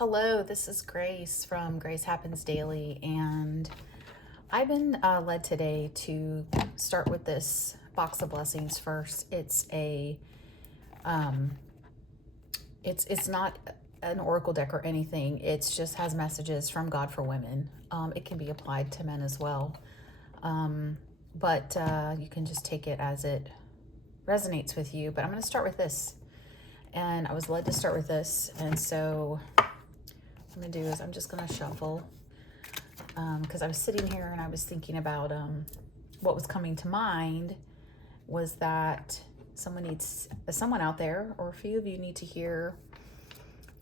Hello, this is Grace from Gracehappensdaily, and I've been led today to start with this box of blessings first. It's not an oracle deck or anything. It's just has messages from God for women. It can be applied to men as well, but you can just take it as it resonates with you. But I'm going to start with this, and I was led to start with this, and so what I'm gonna do is I'm just gonna shuffle because I was sitting here and I was thinking about what was coming to mind was that someone out there, or a few of you need to hear,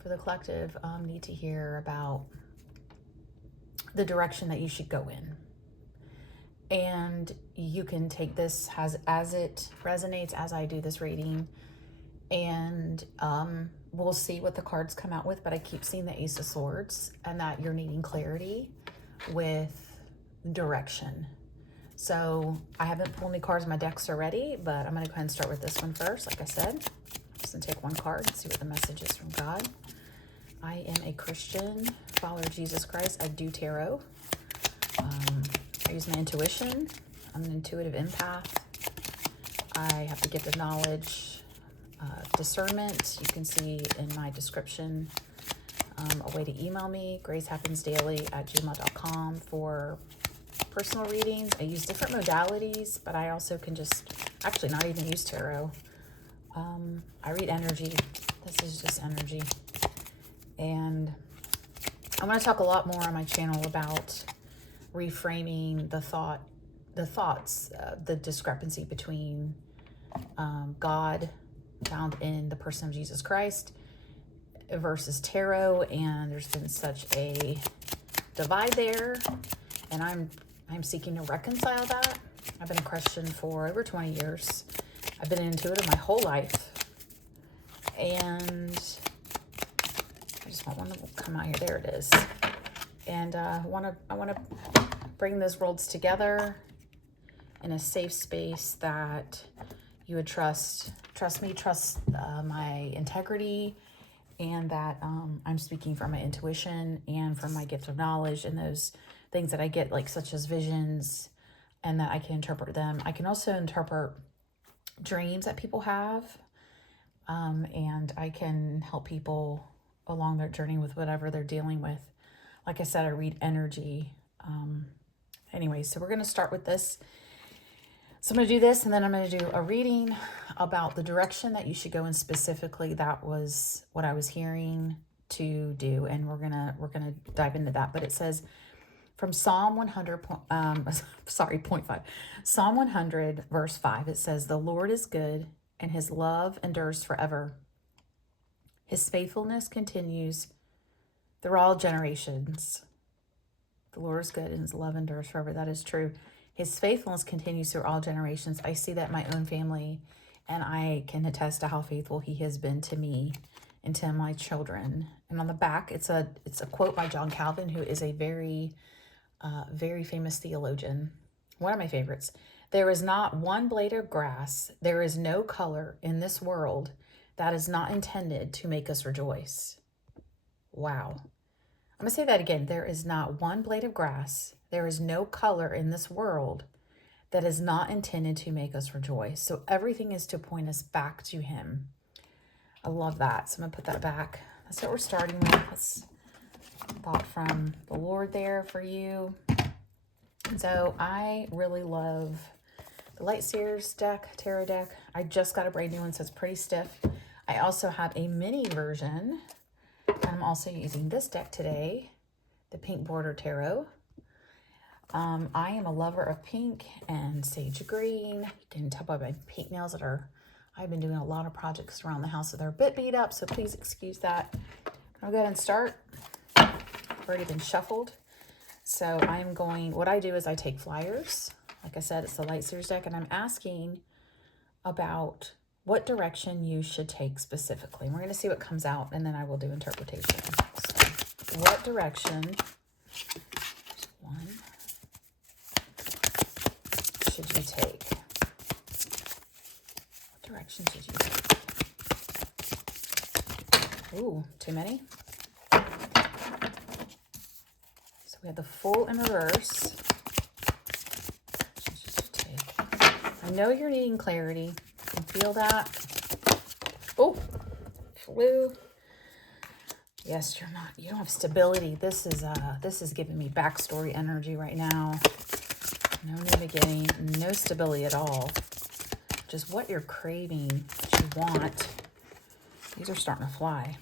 for the collective, need to hear about the direction that you should go in. And you can take this as it resonates as I do this reading, and we'll see what the cards come out with, but I keep seeing the Ace of Swords and that you're needing clarity with direction. So I haven't pulled any cards, my decks are ready, but I'm going to go ahead and start with this one first. Like I said, I'm just going to take one card and see what the message is from God. I am a Christian, follower of Jesus Christ. I do tarot. I use my intuition. I'm an intuitive empath. I have the gift of knowledge. Discernment, you can see in my description a way to email me, gracehappensdaily@gmail.com, for personal readings. I use different modalities, but I also can just actually not even use tarot. I read energy. This is just energy. And I'm going to talk a lot more on my channel about reframing the thoughts, the discrepancy between God found in the person of Jesus Christ versus tarot, and there's been such a divide there, and I'm seeking to reconcile that. I've been a Christian for over 20 years. I've been an intuitive my whole life, and I just want one to come out here. There it is. And I want to bring those worlds together in a safe space that you would trust me, trust my integrity, and that I'm speaking from my intuition and from my gift of knowledge and those things that I get, like such as visions, and that I can interpret them. I can also interpret dreams that people have, and I can help people along their journey with whatever they're dealing with. Like I said, I read energy. Anyway, so we're going to start with this. So I'm going to do this, and then I'm going to do a reading about the direction that you should go in specifically. That was what I was hearing to do, and we're going to dive into that. But it says from Psalm 100, point 5. Psalm 100, verse 5, it says, "The Lord is good, and his love endures forever. His faithfulness continues through all generations." The Lord is good, and his love endures forever. That is true. His faithfulness continues through all generations. I see that in my own family, and I can attest to how faithful he has been to me and to my children. And on the back, it's a quote by John Calvin, who is a very, very famous theologian. One of my favorites. "There is not one blade of grass, there is no color in this world that is not intended to make us rejoice." Wow. I'm going to say that again. There is not one blade of grass, there is no color in this world that is not intended to make us rejoice. So everything is to point us back to him. I love that. So I'm going to put that back. That's what we're starting with. That's a thought from the Lord there for you. And so I really love the Light Seers deck, tarot deck. I just got a brand new one, so it's pretty stiff. I also have a mini version. I'm also using this deck today, the Pink Border Tarot. I am a lover of pink and sage green. You can tell by my pink nails I've been doing a lot of projects around the house, so they're a bit beat up, so please excuse that. I'll go ahead and start. I've already been shuffled. So what I do is I take flyers. Like I said, it's the Light Seers deck, and I'm asking about what direction you should take specifically. And we're going to see what comes out, and then I will do interpretation. So, what direction should you take? What direction should you take? Ooh, too many? So we have the Fool in reverse. I know you're needing clarity. I can feel that. Oh, flew. Yes, you're not. You don't have stability. This is giving me backstory energy right now. No new beginning, no stability at all. Just what you're craving, what you want. These are starting to fly.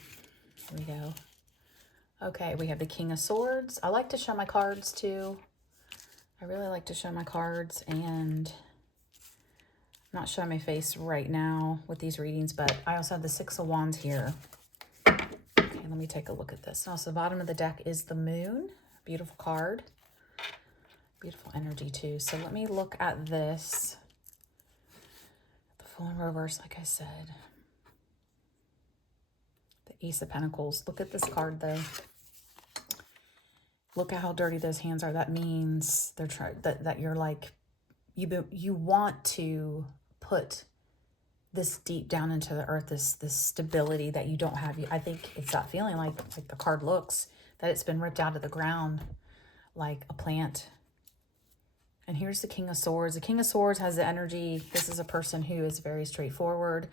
Here we go. Okay, we have the King of Swords. I like to show my cards too. I really like to show my cards, and I'm not showing my face right now with these readings, but I also have the Six of Wands here. Okay, let me take a look at this. Also, the bottom of the deck is the Moon. Beautiful card. Beautiful energy too. So let me look at this. The Fool in reverse, like I said. The Ace of Pentacles. Look at this card though. Look at how dirty those hands are. That means they're trying that you're like you want to put this deep down into the earth, this stability that you don't have. I think it's that feeling like the card looks, that it's been ripped out of the ground like a plant. And here's the King of Swords. The King of Swords has the energy. This is a person who is very straightforward,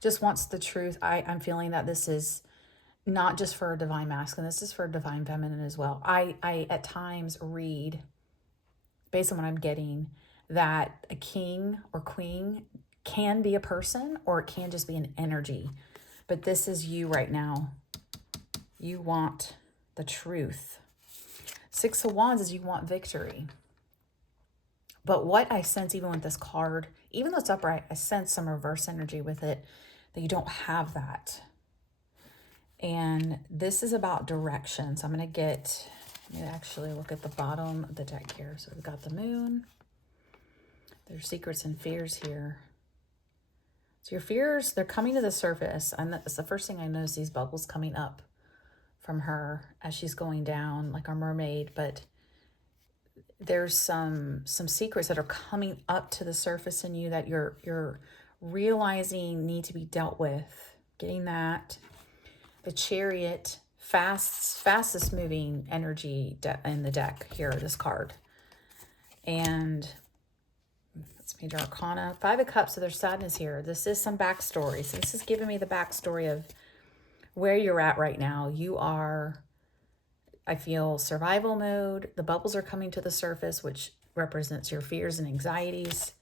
just wants the truth. I'm feeling that this is not just for a divine masculine, this is for a divine feminine as well. I at times read, based on what I'm getting, that a king or queen can be a person or it can just be an energy. But this is you right now. You want the truth. Six of Wands is you want victory. But what I sense even with this card, even though it's upright, I sense some reverse energy with it, that you don't have that. And this is about direction. So I'm going to let me actually look at the bottom of the deck here. So we've got the Moon. There's secrets and fears here. So your fears, they're coming to the surface. And that's the first thing I notice, these bubbles coming up from her as she's going down like a mermaid. But there's some secrets that are coming up to the surface in you that you're realizing need to be dealt with. Getting that. The Chariot, fastest moving energy in the deck here, this card. And that's Major Arcana. Five of Cups, so there's sadness here. This is some backstory. So this is giving me the backstory of where you're at right now. You are, I feel, survival mode. The bubbles are coming to the surface, which represents your fears and anxieties.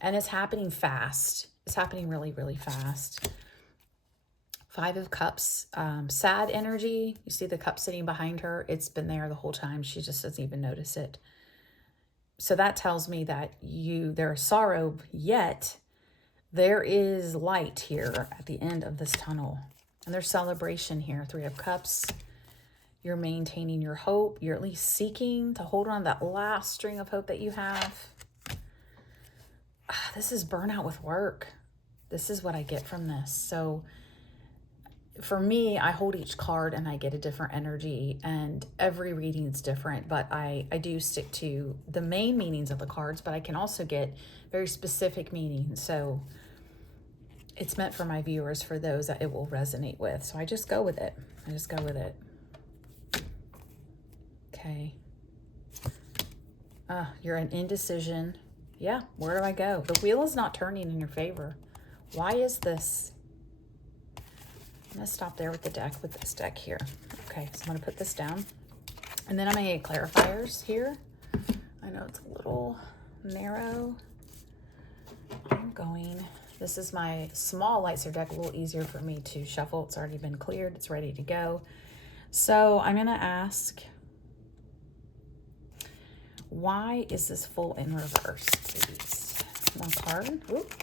And it's happening fast. It's happening really, really fast. Five of Cups, sad energy. You see the cup sitting behind her. It's been there the whole time. She just doesn't even notice it. So that tells me that there's sorrow, yet there is light here at the end of this tunnel. And there's celebration here. Three of Cups. You're maintaining your hope. You're at least seeking to hold on to that last string of hope that you have. This is burnout with work. This is what I get from this. So for me, I hold each card and I get a different energy, and every reading is different, but I do stick to the main meanings of the cards, but I can also get very specific meanings. So it's meant for my viewers, for those that it will resonate with. So I just go with it. I just go with it. Okay. You're an indecision. Yeah, where do I go? The wheel is not turning in your favor. Why is this? I'm going to stop there with the deck, with this deck here. Okay, so I'm going to put this down. And then I'm going to get clarifiers here. I know it's a little narrow. This is my small Lightsaber deck, a little easier for me to shuffle. It's already been cleared. It's ready to go. So I'm going to ask, why is this Fool in reverse, please? One card. Oop.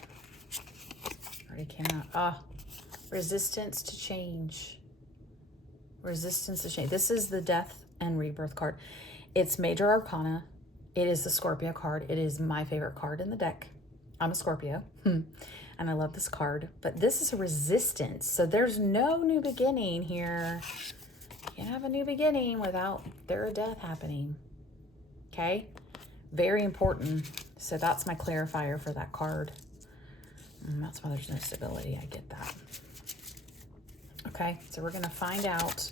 Already came out. Resistance to change. Resistance to change. This is the Death and Rebirth card. It's Major Arcana. It is the Scorpio card. It is my favorite card in the deck. I'm a Scorpio. And I love this card. But this is a resistance. So there's no new beginning here. You can't have a new beginning without a death happening. Okay? Very important. So that's my clarifier for that card. And that's why there's no stability. I get that. Okay, so we're going to find out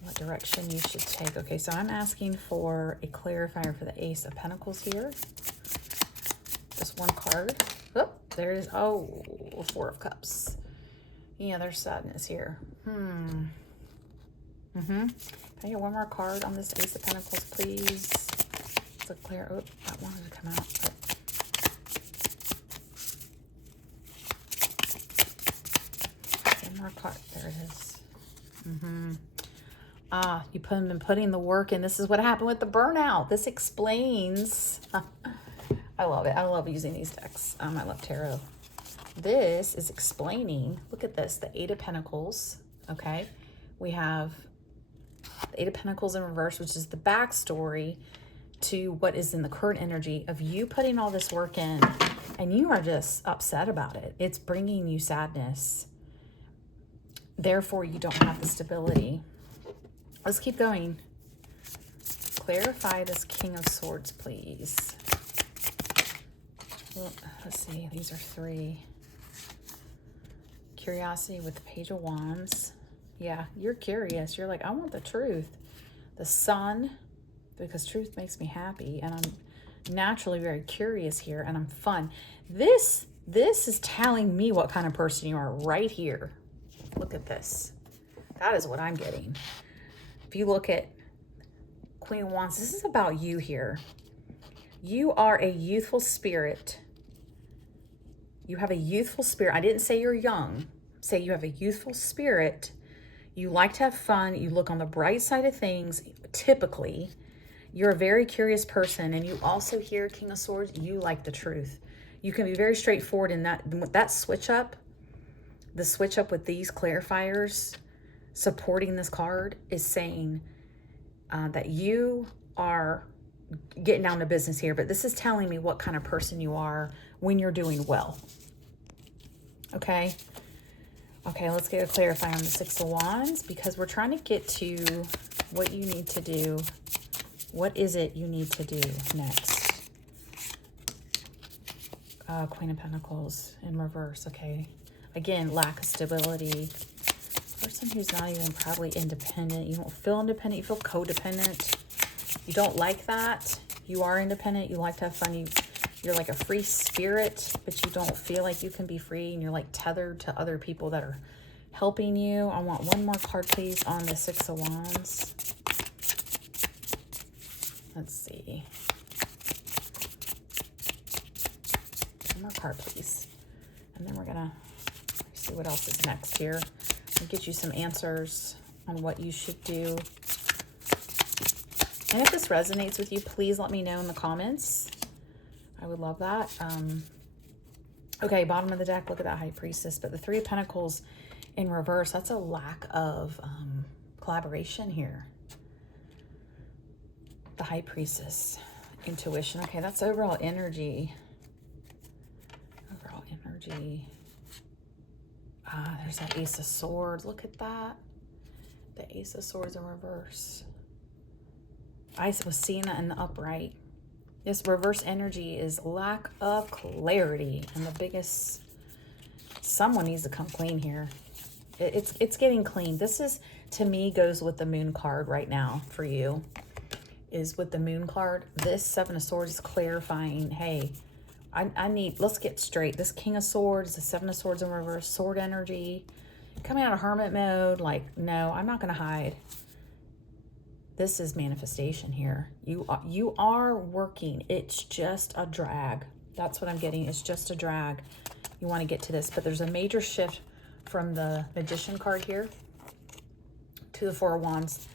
what direction you should take. Okay, so I'm asking for a clarifier for the Ace of Pentacles here. Just one card. Oh, there it is. Oh, Four of Cups. Yeah, there's sadness here. Can I get one more card on this Ace of Pentacles, please? It's a clear. Oh, that wanted to come out. But one more card. There it is. You've been putting the work in. This is what happened with the burnout. This explains. I love it. I love using these decks. I love tarot. This is explaining. Look at this. The Eight of Pentacles. Okay. We have the Eight of Pentacles in reverse, which is the backstory to what is in the current energy of you putting all this work in, and you are just upset about it. It's bringing you sadness. Therefore, you don't have the stability. Let's keep going. Clarify this King of Swords, please. Well, let's see. These are three. Curiosity with the Page of Wands. Yeah, you're curious. You're like, I want the truth. The Sun, because truth makes me happy, and I'm naturally very curious here, and I'm fun. This is telling me what kind of person you are right here. Look at this. That is what I'm getting. If you look at Queen of Wands, this is about you here. You are a youthful spirit. You have a youthful spirit. I didn't say you're young. Say you have a youthful spirit. You like to have fun. You look on the bright side of things, typically. You're a very curious person, and you also hear King of Swords, you like the truth. You can be very straightforward in that switch up. The switch up with these clarifiers supporting this card is saying that you are getting down to business here, but this is telling me what kind of person you are when you're doing well. Okay. Okay, let's get a clarifier on the Six of Wands, because we're trying to get to what you need to do. What is it you need to do next? Queen of Pentacles in reverse. Okay. Again, lack of stability. Person who's not even probably independent. You don't feel independent. You feel codependent. You don't like that. You are independent. You like to have fun. You're like a free spirit, but you don't feel like you can be free, and you're like tethered to other people that are helping you. I want one more card, please, on the Six of Wands. Let's see. One more card, please. And then we're going to see what else is next here. I'll get you some answers on what you should do. And if this resonates with you, please let me know in the comments. I would love that. Okay, bottom of the deck, look at that High Priestess. But the Three of Pentacles in reverse, that's a lack of collaboration here. The High Priestess, intuition. Okay, that's overall energy. Overall energy. There's that Ace of Swords. Look at that. The Ace of Swords in reverse. I was seeing that in the upright. This reverse energy is lack of clarity, and the biggest, someone needs to come clean here. It's getting clean. This is, to me, goes with the Moon card right now for you, is with the Moon card. This Seven of Swords is clarifying, hey, I need, let's get straight. This King of Swords, the Seven of Swords in reverse, sword energy, coming out of hermit mode, like, no, I'm not going to hide. This is manifestation here. You are working. It's just a drag. That's what I'm getting. It's just a drag. You want to get to this, but there's a major shift from the Magician card here to the Four of Wands.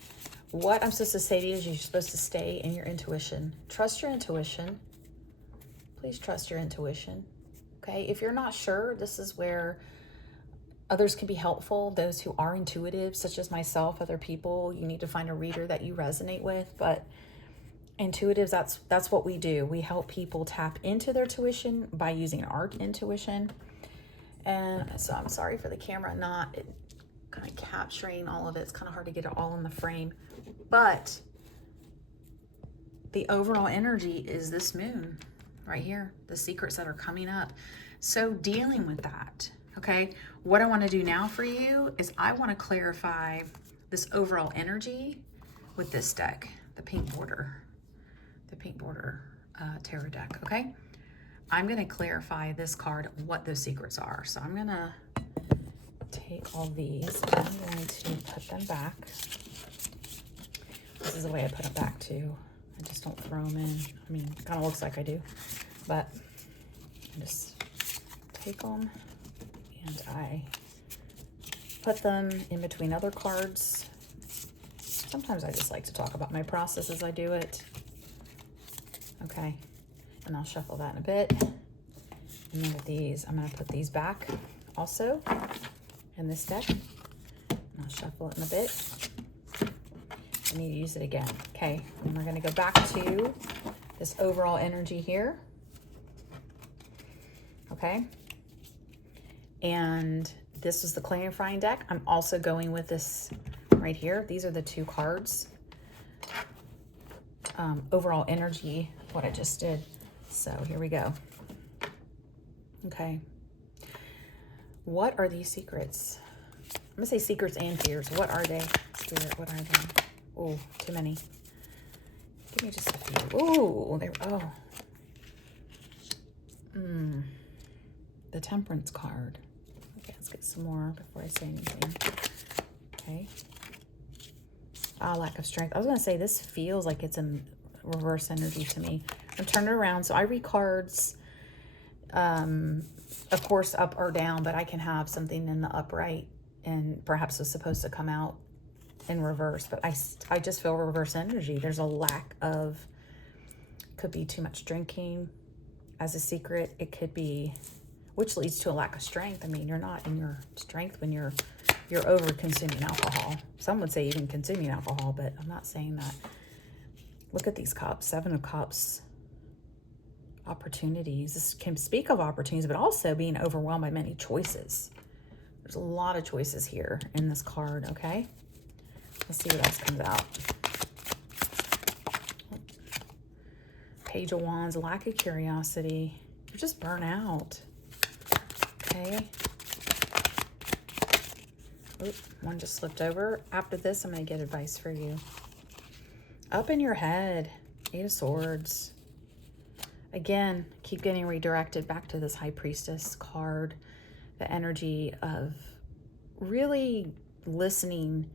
What I'm supposed to say to you is you're supposed to stay in your intuition. Trust your intuition. Please trust your intuition. Okay? If you're not sure, this is where others can be helpful. Those who are intuitive, such as myself, other people, you need to find a reader that you resonate with. But intuitives, that's what we do. We help people tap into their intuition by using our intuition. And so I'm sorry for the camera not kind of capturing all of it. It's kind of hard to get it all in the frame. But the overall energy is this Moon right here, the secrets that are coming up. So dealing with that, okay? What I want to do now for you is I want to clarify this overall energy with this deck, the pink border tarot deck, okay? I'm gonna clarify this card, what those secrets are. So I'm gonna take all these and I'm going to put them back. This is the way I put them back too. I just don't throw them in. I mean, it kind of looks like I do, but I just take them and I put them in between other cards. Sometimes I just like to talk about my process as I do it. Okay, and I'll shuffle that in a bit. And then with these, I'm gonna put these back also in this deck. And I'll shuffle it in a bit. I need to use it again. Okay, and we're gonna go back to this overall energy here. Okay, and this was the clarifying deck. I'm also going with this right here. These are the two cards. Overall energy, what I just did. So here we go. Okay. What are these secrets? I'm gonna say secrets and fears. What are they? Spirit, what are they? Oh, too many. Give me just a few. Oh, the Temperance card. Okay, let's get some more before I say anything. Okay. Lack of strength. I was gonna say this feels like it's in reverse energy to me. I'm turning it around. So I read cards, of course, up or down, but I can have something in the upright and perhaps it's supposed to come out in reverse, but I just feel reverse energy. There's a lack of, could be too much drinking as a secret. It could be, which leads to a lack of strength. I mean, you're not in your strength when you're over consuming alcohol. Some would say even consuming alcohol, but I'm not saying that. Look at these cups, 7 of Cups. Opportunities. This can speak of opportunities, but also being overwhelmed by many choices. There's a lot of choices here in this card, okay? Let's see what else comes out. Page of Wands, lack of curiosity. You're just burnt out, okay? Oop, one just slipped over. After this, I'm going to get advice for you. Up in your head, 8 of Swords. Again, keep getting redirected back to this High Priestess card. The energy of really listening.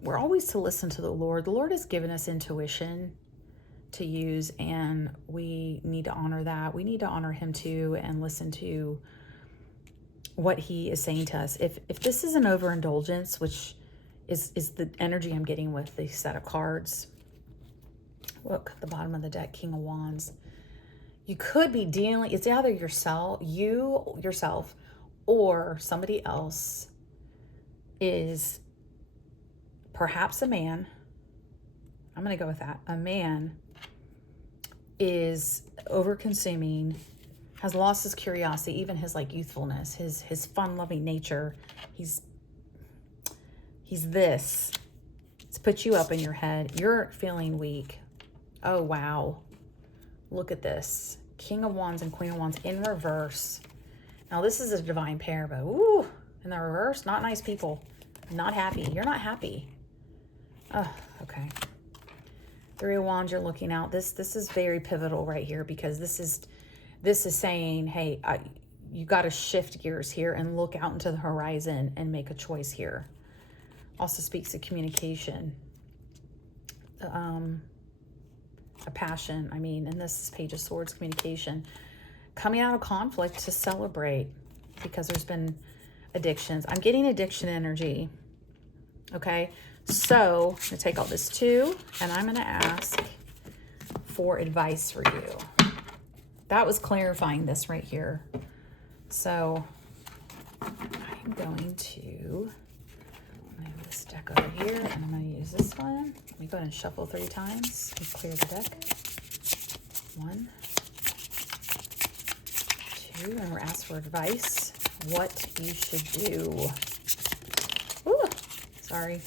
We're always to listen to the Lord. The Lord has given us intuition to use, and we need to honor that. We need to honor Him too and listen to what He is saying to us. If this is an overindulgence, which is the energy I'm getting with the set of cards. Look at the bottom of the deck, King of Wands. You could be dealing, it's either yourself, or somebody else is perhaps a man. I'm going to go with that. A man is over consuming, has lost his curiosity, even his like youthfulness, his fun-loving nature. He's this. It's put you up in your head. You're feeling weak. Oh, wow. Look at this. King of Wands and Queen of Wands in reverse. Now, this is a divine pair, but ooh, in the reverse, not nice people. Not happy. You're not happy. Oh, okay. 3 of Wands, you're looking out. This is very pivotal right here, because this is saying, hey, you got to shift gears here and look out into the horizon and make a choice here. Also speaks of communication. A passion. I mean, and this is Page of Swords, communication. Coming out of conflict to celebrate, because there's been addictions. I'm getting addiction energy. Okay, so I'm gonna take all this too, and I'm gonna ask for advice for you. That was clarifying this right here. So I'm going to move this deck over here, and I'm going to use this one. Let me go ahead and shuffle 3 times and clear the deck. 1, 2, and we're asked for advice. What you should do. Ooh, sorry.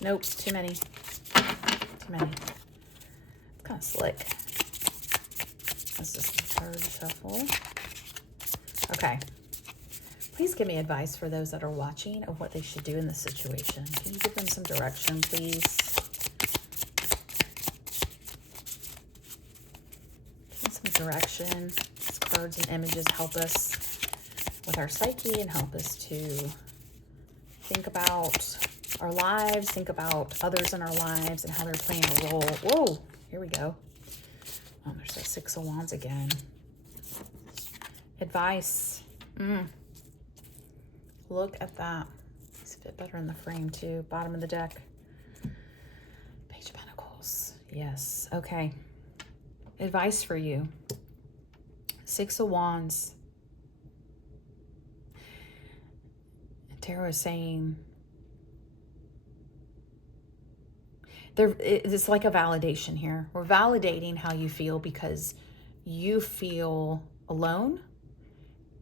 Nope, too many. Too many. It's kind of slick. This is the 3rd shuffle. Okay. Please give me advice for those that are watching of what they should do in this situation. Can you give them some direction, please? Give them some direction. These cards and images help us with our psyche and help us to think about our lives, think about others in our lives and how they're playing a role. Whoa, here we go. Oh, there's that Six of Wands again. Advice. Look at that. These fit better in the frame too. Bottom of the deck. Page of Pentacles. Yes. Okay. Advice for you. Six of Wands. Tarot is saying it's like a validation here. We're validating how you feel because you feel alone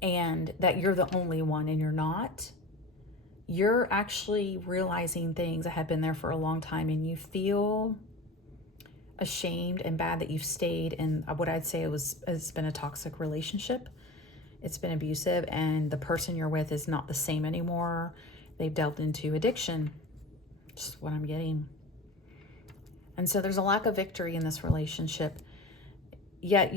and that you're the only one, and you're not. You're actually realizing things that have been there for a long time, and you feel ashamed and bad that you've stayed in what I'd say it's been a toxic relationship. It's been abusive, and the person you're with is not the same anymore. They've delved into addiction. Just what I'm getting. And so there's a lack of victory in this relationship. Yet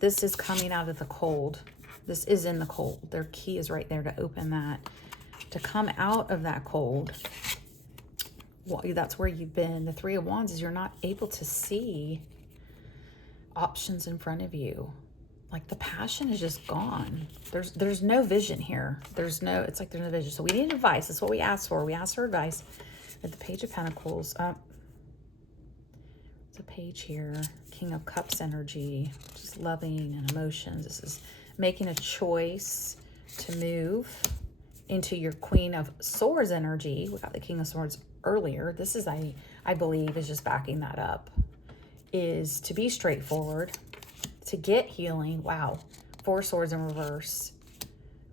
this is coming out of the cold. This is in the cold. Their key is right there to open that. To come out of that cold, well, that's where you've been. The Three of Wands is you're not able to see options in front of you. Like the passion is just gone. There's no vision here. It's like there's no vision. So we need advice. That's what we asked for. We asked for advice. At the Page of Pentacles, there's a page here. King of Cups energy, just loving and emotions. This is making a choice to move into your Queen of Swords energy. We got the King of Swords earlier. This is, I believe, is just backing that up. Is to be straightforward, to get healing. Wow. Four Swords in reverse.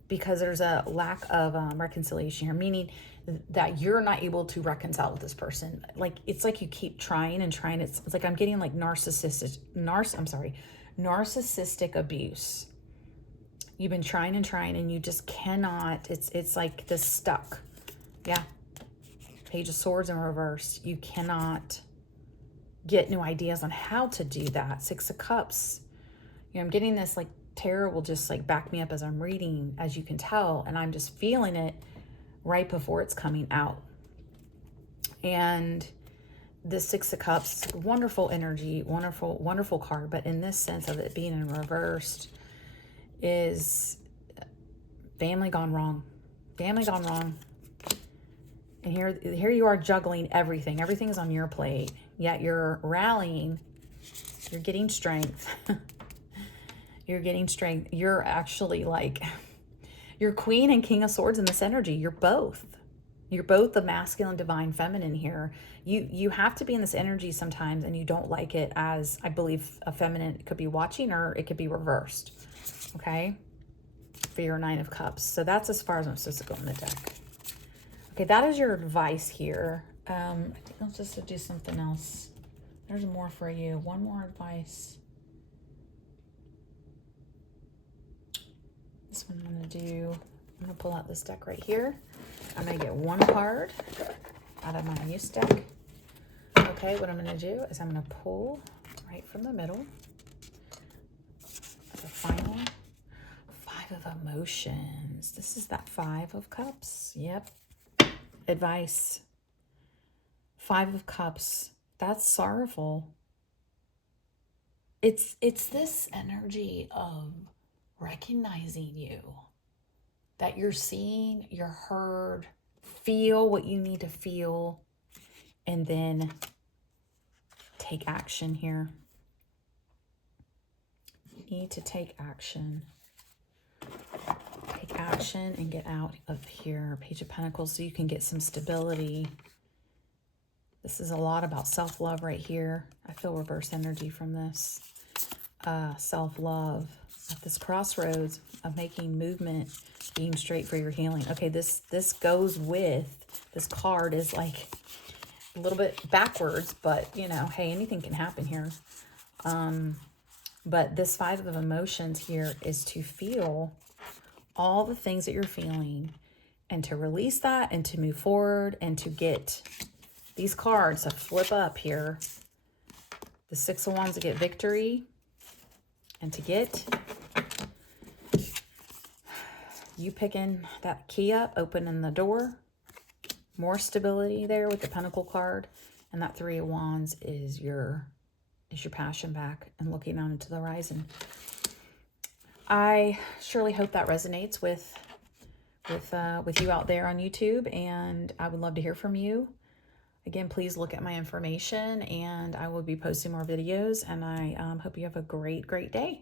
Because there's a lack of reconciliation here, meaning that you're not able to reconcile with this person. Like, it's like you keep trying and trying. It's like I'm getting like narcissistic abuse. You've been trying and trying and you just cannot. It's like this stuck. Yeah. Page of Swords in reverse. You cannot get new ideas on how to do that. Six of Cups. I'm getting this, like, tarot will just like back me up as I'm reading, as you can tell, and I'm just feeling it right before it's coming out. And this Six of Cups, wonderful energy, wonderful card, but in this sense of it being in reversed is family gone wrong. And here you are juggling everything is on your plate, yet you're rallying, you're getting strength. You're actually like, you're Queen and King of Swords in this energy. You're both the masculine, divine, feminine here. You have to be in this energy sometimes, and you don't like it, as I believe a feminine could be watching, or it could be reversed. Okay. For your Nine of Cups. So that's as far as I'm supposed to go in the deck. Okay. That is your advice here. I think I'll just do something else. There's more for you. One more advice. This one I'm going to pull out this deck right here. I'm going to get one card out of my use deck. Okay, what I'm going to do is I'm going to pull right from the middle. The final Five of Emotions. This is that Five of Cups. Yep. Advice. Five of Cups. That's sorrowful. It's this energy of recognizing you, that you're seen, you're heard, feel what you need to feel, and then take action here. You need to take action. Take action and get out of here. Page of Pentacles, so you can get some stability. This is a lot about self-love right here. I feel reverse energy from this. Self-love. At this crossroads of making movement, being straight for your healing. Okay, this goes with, this card is like a little bit backwards, but hey, anything can happen here. But this Five of Emotions here is to feel all the things that you're feeling and to release that and to move forward and to get these cards to flip up here. The Six of Wands to get victory and to get you picking that key up, opening the door. More stability there with the Pentacle card. And that Three of Wands is your passion back and looking out into the horizon. I surely hope that resonates with you out there on YouTube, and I would love to hear from you. Again, please look at my information, and I will be posting more videos, and I hope you have a great day.